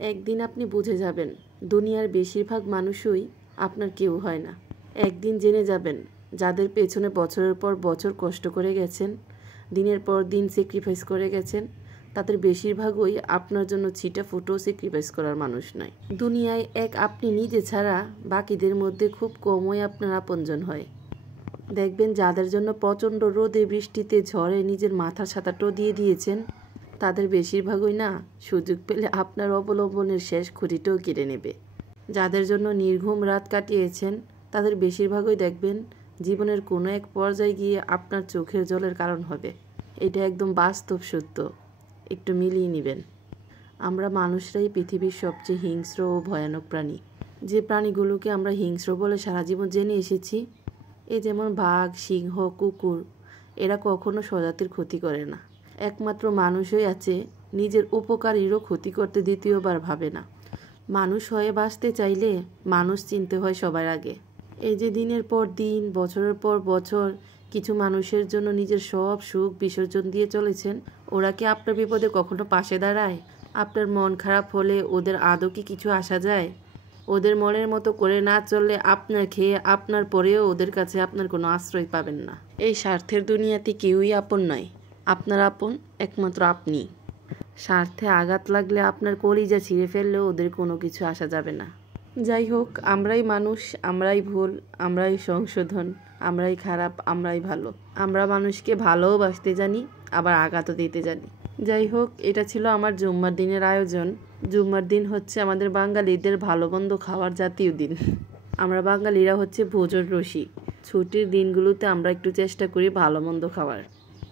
একদিন আপনি বুঝে যাবেন দুনিয়ার বেশিরভাগ মানুষই আপনার কেউ হয় না। একদিন জেনে যাবেন যাদের পেছনে বছরের পর বছর কষ্ট করে গেছেন, দিনের পর দিন স্যাক্রিফাইস করে গেছেন, তাদের বেশিরভাগই আপনার জন্য ছিটা ফুটো স্যাক্রিফাইস করার মানুষ নয়। দুনিয়ায় এক আপনি নিজে ছাড়া বাকিদের মধ্যে খুব কমই আপনার আপনজন হয়। দেখবেন যাদের জন্য প্রচণ্ড রোদে বৃষ্টিতে ঝড়ে নিজের মাথার ছাতাটাও দিয়ে দিয়েছেন, তাদের বেশিরভাগই না সুযোগ পেলে আপনার অবলম্বনের শেষ খুঁটিটাও কেড়ে নেবে। যাদের জন্য নির্ঘুম রাত কাটিয়েছেন, তাদের বেশিরভাগই দেখবেন জীবনের কোনো এক পর্যায়ে গিয়ে আপনার চোখের জলের কারণ হবে। এটা একদম বাস্তব সত্য, একটু মিলিয়ে নেবেন। আমরা মানুষরাই পৃথিবীর সবচেয়ে হিংস্র ও ভয়ানক প্রাণী। যে প্রাণীগুলোকে আমরা হিংস্র বলে সারা জীবন জেনে এসেছি, এই যেমন বাঘ, সিংহ, কুকুর, এরা কখনো স্বজাতির ক্ষতি করে না। একমাত্র মানুষই আছে নিজের উপকারীরও ক্ষতি করতে দ্বিতীয়বার ভাবে না। মানুষ হয়ে বাঁচতে চাইলে মানুষ চিনতে হয় সবার আগে। এই যে দিনের পর দিন, বছরের পর বছর কিছু মানুষের জন্য নিজের সব সুখ বিসর্জন দিয়ে চলেছেন, ওরা কি আপনার বিপদে কখনো পাশে দাঁড়ায়? আপনার মন খারাপ হলে ওদের আদৌ কি কিছু আসা যায়? ওদের মনের মতো করে না চললে আপনার খেয়ে আপনার পরেও ওদের কাছে আপনার কোনো আশ্রয় পাবেন না। এই স্বার্থের দুনিয়াতে কেউই আপন নয়। আপনার আপন একমাত্র আপনি। স্বার্থে আঘাত লাগলে আপনার কলিজা ছিঁড়ে ফেললেও ওদের কোনো কিছু আসা যাবে না। যাই হোক, আমরাই মানুষ, আমরাই ভুল, আমরাই সংশোধন, আমরাই খারাপ, আমরাই ভালো। আমরা মানুষকে ভালোও বাসতে জানি, আবার আঘাতও দিতে জানি। যাই হোক, এটা ছিল আমার জুম্মার দিনের আয়োজন। জুম্মার দিন হচ্ছে আমাদের বাঙালিদের ভালো মন্দ খাওয়ার জাতীয় দিন। আমরা বাঙালিরা হচ্ছে ভোজন রসিক। ছুটির দিনগুলোতে আমরা একটু চেষ্টা করি ভালো মন্দ খাওয়ার।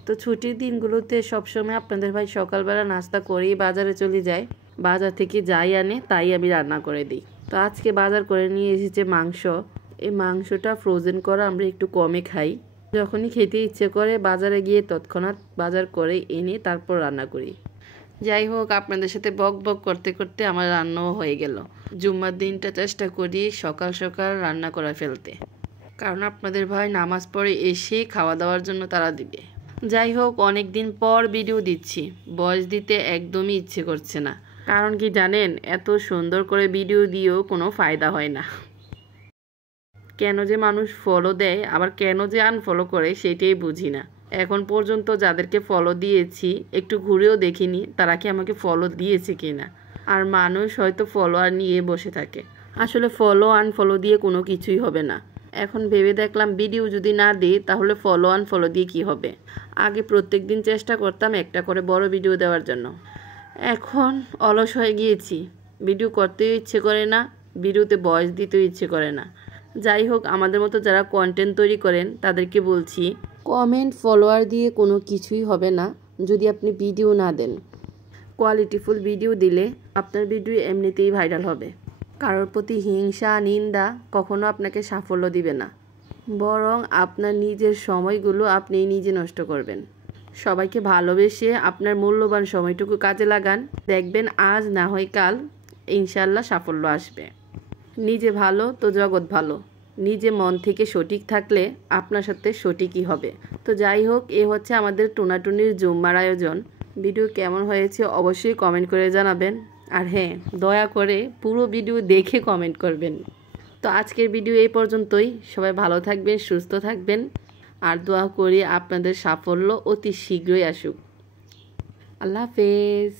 তো ছুটির দিনগুলোতে সবসময় আপনাদের ভাই সকালবেলা নাস্তা করেই বাজারে চলে যায়। বাজার থেকে যাই আনে তাই আমি রান্না করে দিই। তো আজকে বাজার করে নিয়ে এসেছে মাংস। এই মাংসটা ফ্রোজেন করা আমরা একটু কমে খাই। যখনই খেতে ইচ্ছে করে বাজারে গিয়ে তৎক্ষণাৎ বাজার করে এনে তারপর রান্না করি। যাই হোক, আপনাদের সাথে বক বক করতে করতে আমার রান্নাও হয়ে গেল। জুম্মার দিনটা চেষ্টা করি সকাল সকাল রান্না করে ফেলতে, কারণ আপনাদের ভাই নামাজ পড়ে এসে খাওয়া দাওয়ার জন্য তারা দিবে। যাই হোক, অনেক দিন পর ভিডিও দিচ্ছি, ভয়েস দিতে একদমই ইচ্ছে করছে না। কারণ কি জানেন, এত সুন্দর করে ভিডিও দিয়েও কোনো ফায়দা হয় না। কেন যে মানুষ ফলো দেয় আবার কেন যে আনফলো করে সেটাই বুঝি না। এখন পর্যন্ত যাদেরকে ফলো দিয়েছি একটু ঘুরেও দেখিনি তারা কি আমাকে ফলো দিয়েছে কিনা। আর মানুষ হয়তো ফলোয়ার নিয়ে বসে থাকে। আসলে ফলো আনফলো দিয়ে কোনো কিছুই হবে না। এখন ভেবে দেখলাম ভিডিও যদি না দিই তাহলে ফলো আনফলো দিয়ে কি হবে। আগে প্রত্যেক দিন চেষ্টা করতাম একটা করে বড় ভিডিও দেওয়ার জন্য। এখন অলস হয়ে গিয়েছি, ভিডিও করতেও ইচ্ছে করে না, ভিডিওতে ভয়েস দিতেও ইচ্ছে করে না। যাই হোক, আমাদের মতো যারা কন্টেন্ট তৈরি করেন তাদেরকে বলছি, কমেন্ট ফলোয়ার দিয়ে কোনো কিছুই হবে না যদি আপনি ভিডিও না দেন। কোয়ালিটিফুল ভিডিও দিলে আপনার ভিডিও এমনিতেই ভাইরাল হবে। কারোর প্রতি হিংসা নিন্দা কখনো আপনাকে সাফল্য দিবে না, বরং আপনার নিজের সময়গুলো আপনি নিজে নষ্ট করবেন। সবাইকে ভালোবেসে আপনার মূল্যবান সময়টুকু কাজে লাগান, দেখবেন আজ না হয় কাল ইনশাল্লাহ সাফল্য আসবে। নিজে ভালো তো জগৎ ভালো। নিজে মন থেকে সঠিক থাকলে আপনার সাথে সঠিকই হবে। তো যাই হোক, এ হচ্ছে আমাদের টুনাটুনির জুম্মার আয়োজন। ভিডিও কেমন হয়েছে অবশ্যই কমেন্ট করে জানাবেন। আর হ্যাঁ, দয়া করে পুরো ভিডিও দেখে কমেন্ট করবেন। তো আজকের ভিডিও এই পর্যন্তই। সবাই ভালো থাকবেন, সুস্থ থাকবেন, আর দোয়া করি আপনাদের সাফল্য অতি শীঘ্রই আসুক। আল্লাহ হাফেজ।